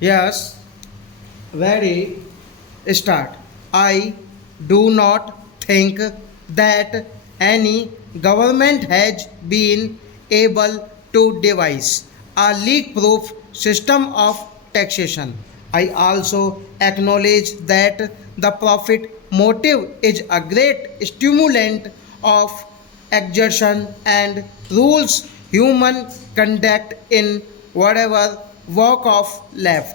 Yes, very start. I do not think that any government has been able to devise a leak proof system of taxation. I also acknowledge that the profit motive is a great stimulant of exertion and rules human conduct in whatever walk of life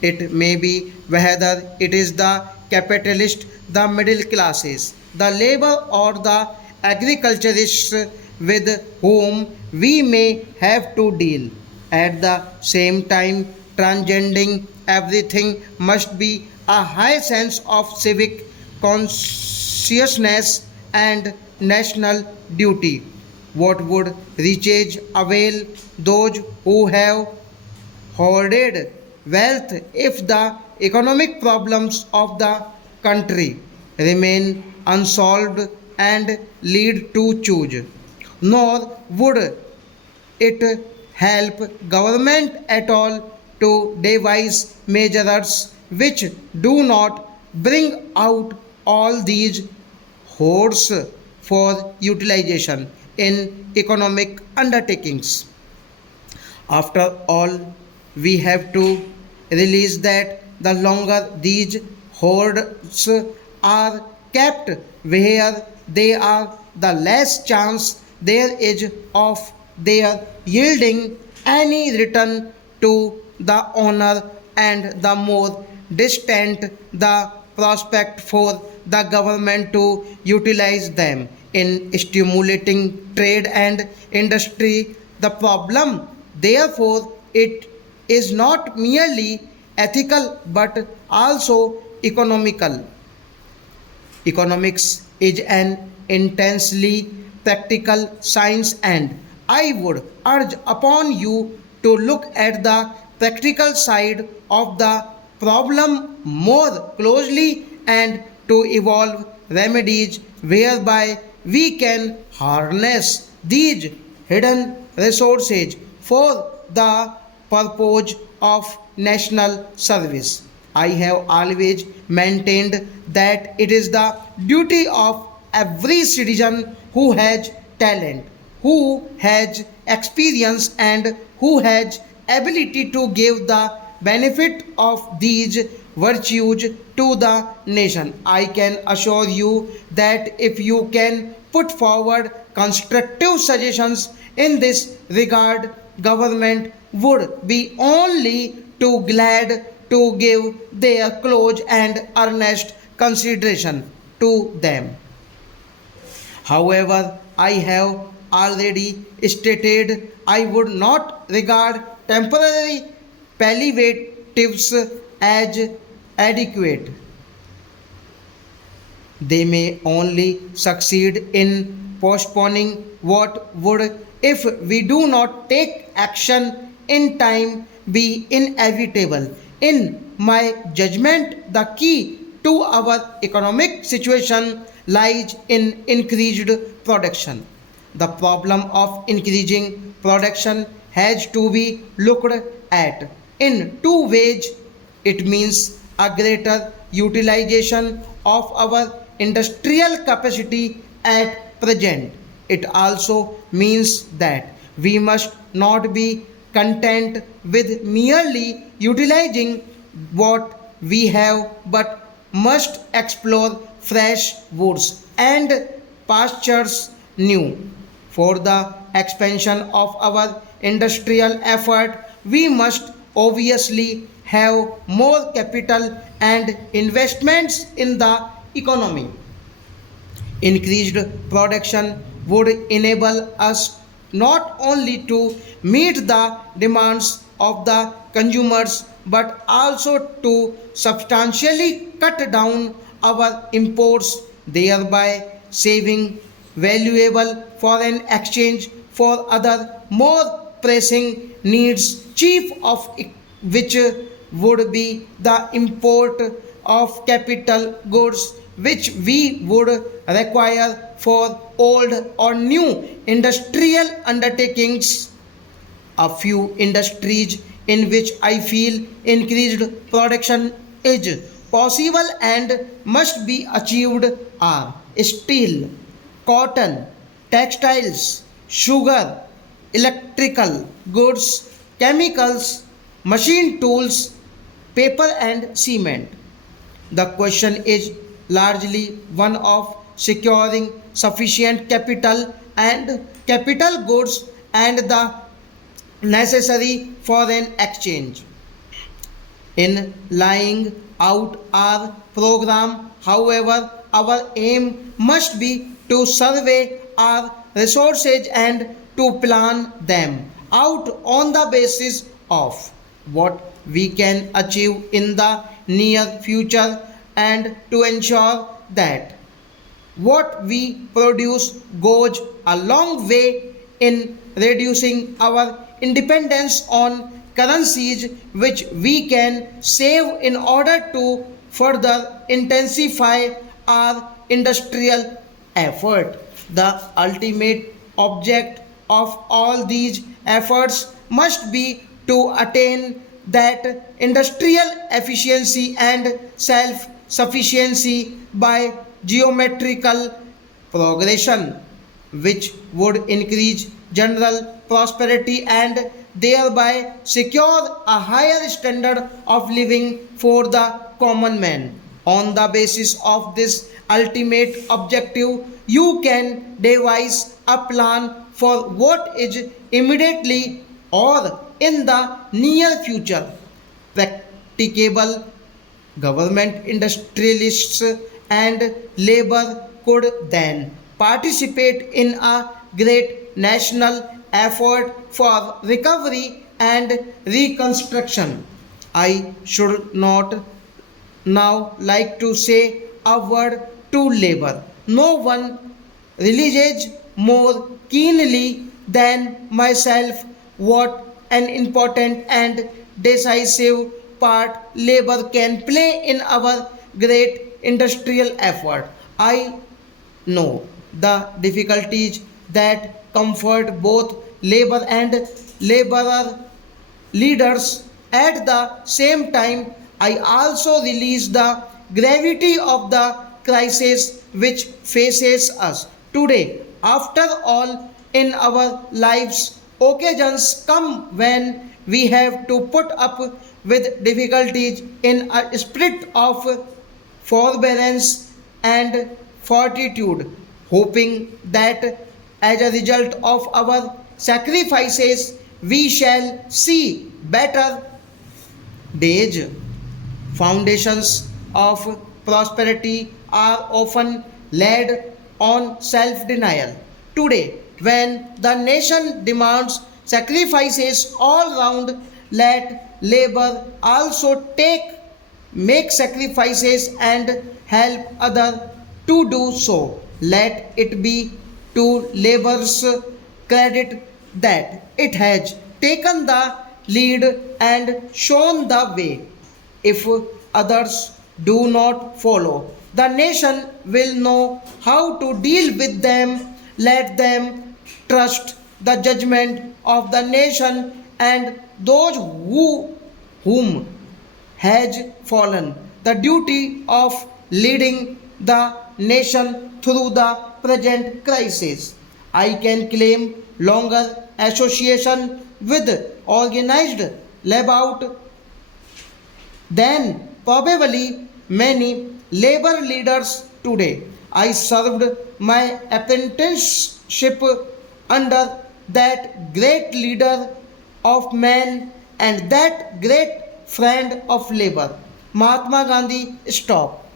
it may be whether it is the capitalist, the middle classes, the labor or the agriculturists with whom we may have to deal. At the same time, transcending everything must be a high sense of civic consciousness and national duty. What would riches avail those who have hoarded wealth if the economic problems of the country remain unsolved and lead to choose. Nor would it help government at all to devise measures which do not bring out all these hoards for utilization in economic undertakings. After all, we have to realize that the longer these hoards are kept where they are, the less chance there is of their yielding any return to the owner, and the more distant the prospect for the government to utilize them in stimulating trade and industry. The problem, therefore, it is not merely ethical but also economical. Economics is an intensely practical science, and I would urge upon you to look at the practical side of the problem more closely and to evolve remedies whereby we can harness these hidden resources for the purpose of national service. I have always maintained that it is the duty of every citizen who has talent, who has experience, and who has ability to give the benefit of these virtues to the nation. I can assure you that if you can put forward constructive suggestions in this regard, government would be only too glad to give their close and earnest consideration to them. However, I have already stated I would not regard temporary palliatives as adequate. They may only succeed in postponing what would, if we do not take action in time, be inevitable. In my judgment, the key to our economic situation lies in increased production. The problem of increasing production has to be looked at in two ways. It means a greater utilization of our industrial capacity at present. It also means that we must not be content with merely utilizing what we have but must explore fresh woods and pastures new. For the expansion of our industrial effort, we must obviously have more capital and investments in the economy. Increased production would enable us not only to meet the demands of the consumers but also to substantially cut down our imports, thereby saving valuable foreign exchange for other more pressing needs, chief of which would be the import of capital goods which we would require for old or new industrial undertakings. A few industries in which I feel increased production is possible and must be achieved are steel, cotton, textiles, sugar, electrical goods, chemicals, machine tools, paper and cement. The question is largely one of securing sufficient capital and capital goods and the necessary foreign exchange. In laying out our program, however, our aim must be to survey our resources and to plan them out on the basis of what we can achieve in the near future and to ensure that what we produce goes a long way in reducing our dependence on currencies which we can save in order to further intensify our industrial effort. The ultimate object of all these efforts must be to attain that industrial efficiency and self sufficiency by geometrical progression, which would increase general prosperity and thereby secure a higher standard of living for the common man. On the basis of this ultimate objective, you can devise a plan for what is immediately or in the near future practicable. Government, industrialists, and labor could then participate in a great national effort for recovery and reconstruction. I should not now like to say a word to labor. No one realizes more keenly than myself what an important and decisive part labor can play in our great industrial effort. I know the difficulties that comfort both labor and laborer leaders. At the same time, I also realize the gravity of the crisis which faces us today. After all, in our lives, occasions come when we have to put up with difficulties in a spirit of forbearance and fortitude, hoping that as a result of our sacrifices we shall see better days. Foundations of prosperity are often laid on self denial. Today, when the nation demands sacrifices all round, let labor also make sacrifices and help others to do so. Let it be to labor's credit that it has taken the lead and shown the way. If others do not follow, the nation will know how to deal with them. Let them trust the judgment of the nation and those whom has fallen the duty of leading the nation through the present crisis. I can claim longer association with organized labor than probably many labor leaders today. I served my apprenticeship under that great leader of men and that great friend of labor, Mahatma Gandhi. Stop.